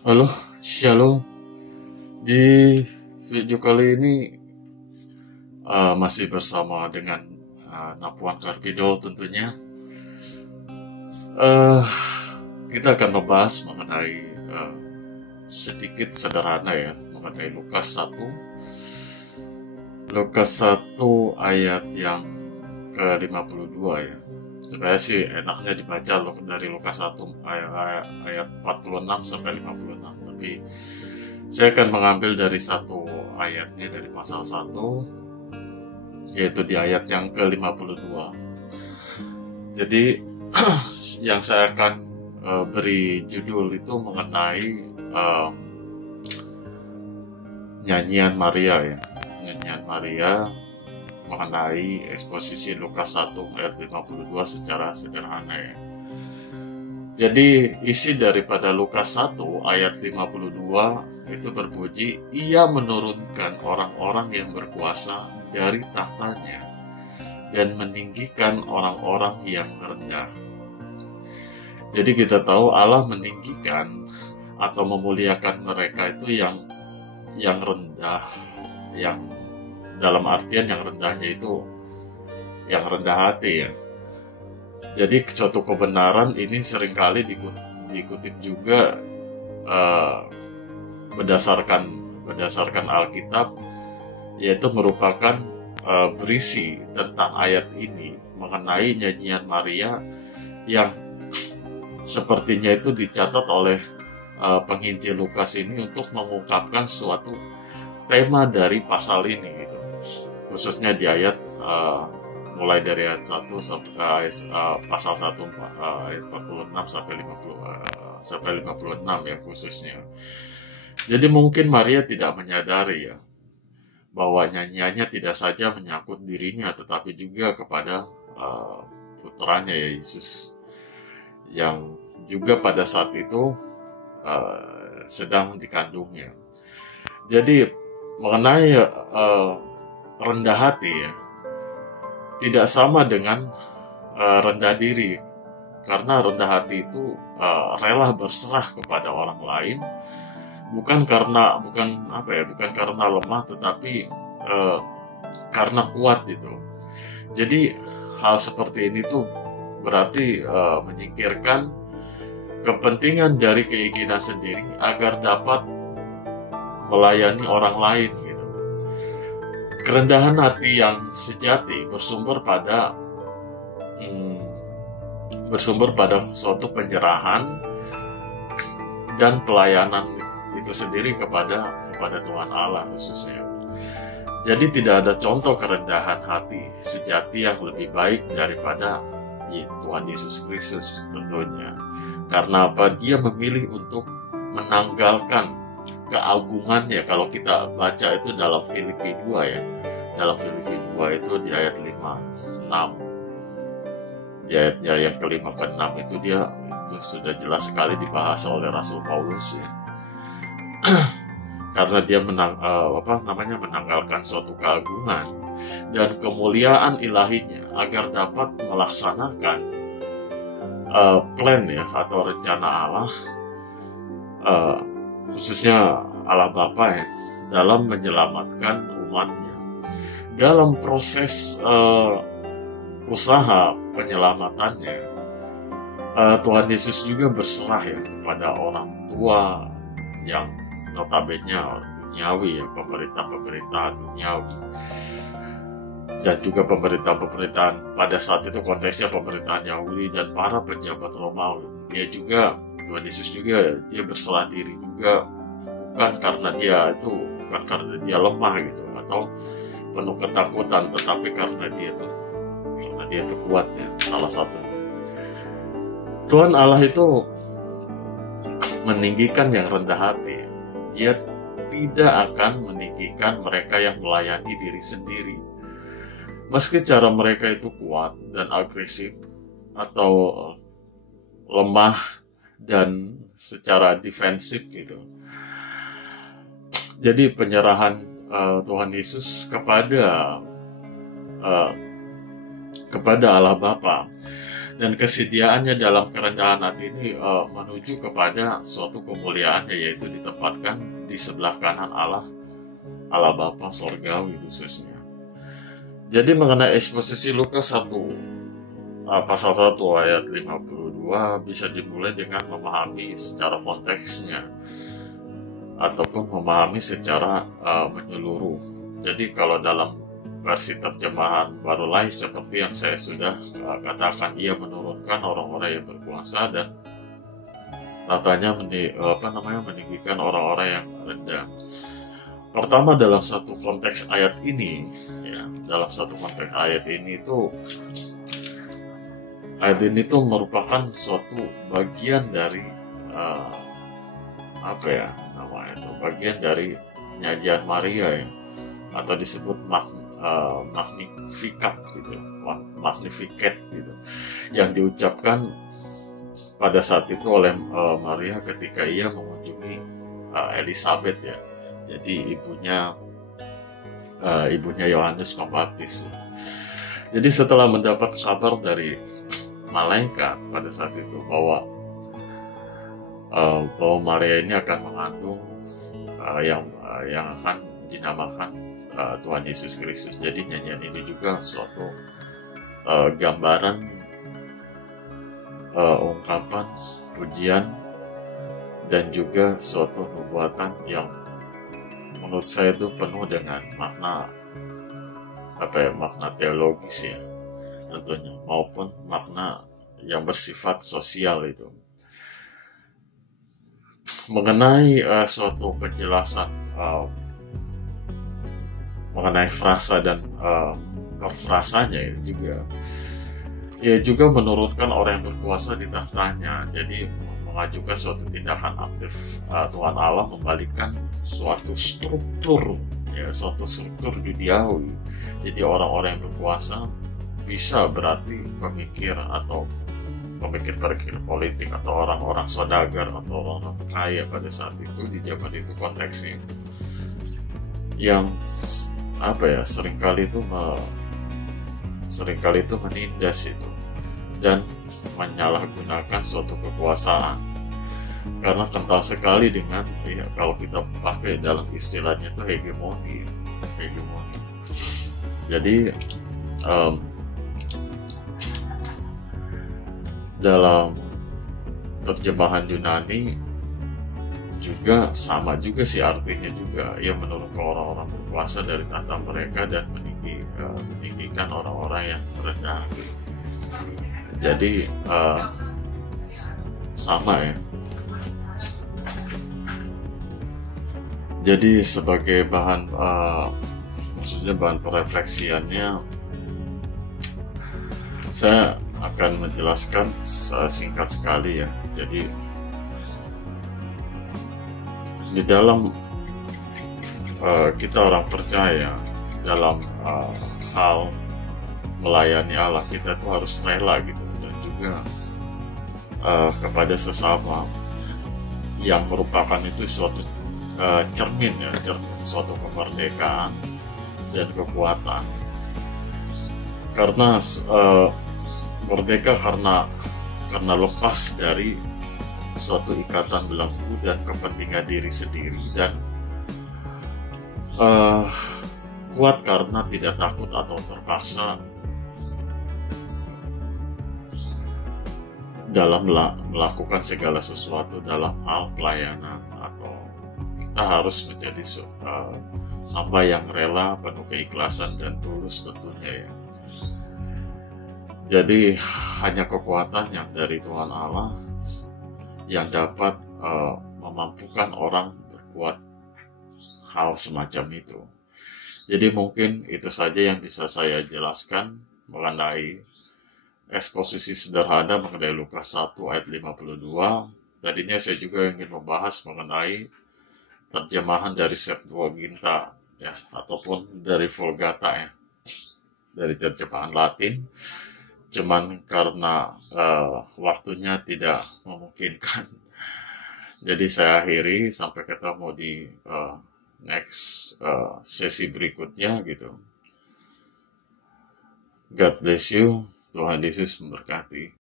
Halo, Shalom. Di video kali ini masih bersama dengan Napuan Karpido tentunya. Kita akan membahas mengenai sedikit sederhana ya, mengenai Lukas 1. Lukas 1 ayat yang ke-52 ya. Sebenarnya sih enaknya dibaca dari Lukas 1 ayat 46 sampai 56. Tapi saya akan mengambil dari satu ayatnya dari pasal 1, yaitu di ayat yang ke-52. Jadi yang saya akan beri judul itu mengenai nyanyian Maria ya. Nyanyian Maria mengenai eksposisi Lukas 1 ayat 52 secara sederhana ya. Jadi isi daripada Lukas 1 ayat 52 itu berbunyi, ia menurunkan orang-orang yang berkuasa dari tahtanya dan meninggikan orang-orang yang rendah. Jadi kita tahu Allah meninggikan atau memuliakan mereka itu yang rendah, yang dalam artian yang rendahnya itu yang rendah hati ya. Jadi suatu kebenaran ini seringkali dikutip juga berdasarkan Alkitab, yaitu merupakan berisi tentang ayat ini mengenai nyanyian Maria yang sepertinya itu dicatat oleh penginjil Lukas ini untuk mengungkapkan suatu tema dari pasal ini gitu. Khususnya di ayat mulai dari ayat 1 sampai pasal 1 ayat 46 sampai 56 ya khususnya. Jadi mungkin Maria tidak menyadari ya bahwa nyanyiannya tidak saja menyangkut dirinya tetapi juga kepada putranya ya Yesus, yang juga pada saat itu sedang dikandungnya. Jadi mengenai rendah hati ya, tidak sama dengan rendah diri, karena rendah hati itu rela berserah kepada orang lain, bukan karena lemah, tetapi karena kuat gitu. Jadi hal seperti ini tuh berarti menyingkirkan kepentingan dari keinginan sendiri agar dapat melayani orang lain gitu. Kerendahan hati yang sejati bersumber pada suatu penyerahan dan pelayanan itu sendiri kepada Tuhan Allah khususnya. Jadi tidak ada contoh kerendahan hati sejati yang lebih baik daripada Tuhan Yesus Kristus tentunya. Karena apa? Dia memilih untuk menanggalkan keagungannya. Kalau kita baca itu dalam Filipi 2 ya. Dalam Filipi 2 itu di ayat 5-6. Di ayatnya yang kelima ke 6 itu sudah jelas sekali dibahas oleh Rasul Paulus ya. Karena dia menanggalkan suatu keagungan dan kemuliaan ilahinya agar dapat melaksanakan plan ya atau rencana Allah, khususnya Allah Bapa ya, dalam menyelamatkan umatnya. Dalam proses usaha penyelamatannya, Tuhan Yesus juga berserah ya kepada orang tua yang notabene duniawi ya, pemerintahan duniawi, dan juga pemerintahan pada saat itu konteksnya pemerintahan Yahudi dan para pejabat Romawi. Tuhan Yesus juga dia berserah diri juga, bukan karena dia lemah gitu atau penuh ketakutan, tetapi karena dia itu kuat ya. Salah satunya Tuhan Allah itu meninggikan yang rendah hati. Dia tidak akan meninggikan mereka yang melayani diri sendiri, meski cara mereka itu kuat dan agresif atau lemah dan secara defensif gitu. Jadi penyerahan Tuhan Yesus kepada Allah Bapa dan kesediaannya dalam kerendahan hati ini menuju kepada suatu kemuliaan, yaitu ditempatkan di sebelah kanan Allah Bapa Sorgawi khususnya. Jadi mengenai eksposisi Lukas 1 pasal 1 ayat 52 bisa dimulai dengan memahami secara konteksnya ataupun memahami secara menyeluruh. Jadi kalau dalam versi terjemahan baru lain seperti yang saya sudah katakan, ia menurunkan orang-orang yang berkuasa dan ratanya meninggikan orang-orang yang rendah. Pertama, dalam satu konteks ayat ini, ya, dalam satu konteks ayat ini itu merupakan suatu bagian dari bagian dari penyajian Maria ya, atau disebut Magnificat gitu, Magnificat gitu, yang diucapkan pada saat itu oleh Maria ketika ia mengunjungi Elizabeth ya. Jadi ibunya Yohanes Pembaptis. Jadi setelah mendapat kabar dari malaikat pada saat itu bahwa Maria ini akan mengandung yang akan dinamakan Tuhan Yesus Kristus. Jadi nyanyian ini juga suatu gambaran ungkapan pujian dan juga suatu nubuatan yang menurut saya itu penuh dengan makna teologis ya tentunya, maupun makna yang bersifat sosial itu. Mengenai suatu penjelasan mengenai frasa dan perfrasanya juga menurunkan orang yang berkuasa di tahtanya. Jadi mengajukan suatu tindakan aktif Tuhan Allah membalikkan suatu struktur duniawi. Jadi orang-orang yang berkuasa bisa berarti pemikir politik atau orang-orang saudagar atau orang-orang kaya pada saat itu, di zaman itu konteksnya, yang seringkali itu menindas itu dan menyalahgunakan suatu kekuasaan karena kental sekali dengan kalau kita pakai dalam istilahnya itu hegemoni. Jadi dalam terjemahan Yunani juga sama juga sih artinya juga, ia menurunkan orang-orang berkuasa dari tahta mereka dan meninggikan orang-orang yang rendah. Jadi sama ya. Jadi sebagai bahan perefleksiannya, saya akan menjelaskan singkat sekali ya. Jadi di dalam kita orang percaya dalam hal melayani Allah, kita tuh harus rela gitu, dan juga kepada sesama, yang merupakan itu suatu cermin suatu kemerdekaan dan kekuatan. Karena merdeka karena lepas dari suatu ikatan belenggu dan kepentingan diri sendiri, dan kuat karena tidak takut atau terpaksa dalam melakukan segala sesuatu dalam hal pelayanan, atau kita harus menjadi hamba yang rela, penuh keikhlasan dan tulus tentunya ya. Jadi hanya kekuatan yang dari Tuhan Allah yang dapat memampukan orang berbuat hal semacam itu. Jadi mungkin itu saja yang bisa saya jelaskan mengenai eksposisi sederhana mengenai Lukas 1 ayat 52. Tadinya saya juga ingin membahas mengenai terjemahan dari Septuaginta ya, ataupun dari Vulgata ya, dari terjemahan Latin. Cuman karena waktunya tidak memungkinkan, jadi saya akhiri. Sampai ketemu di next sesi berikutnya gitu. God bless you. Tuhan Yesus memberkati.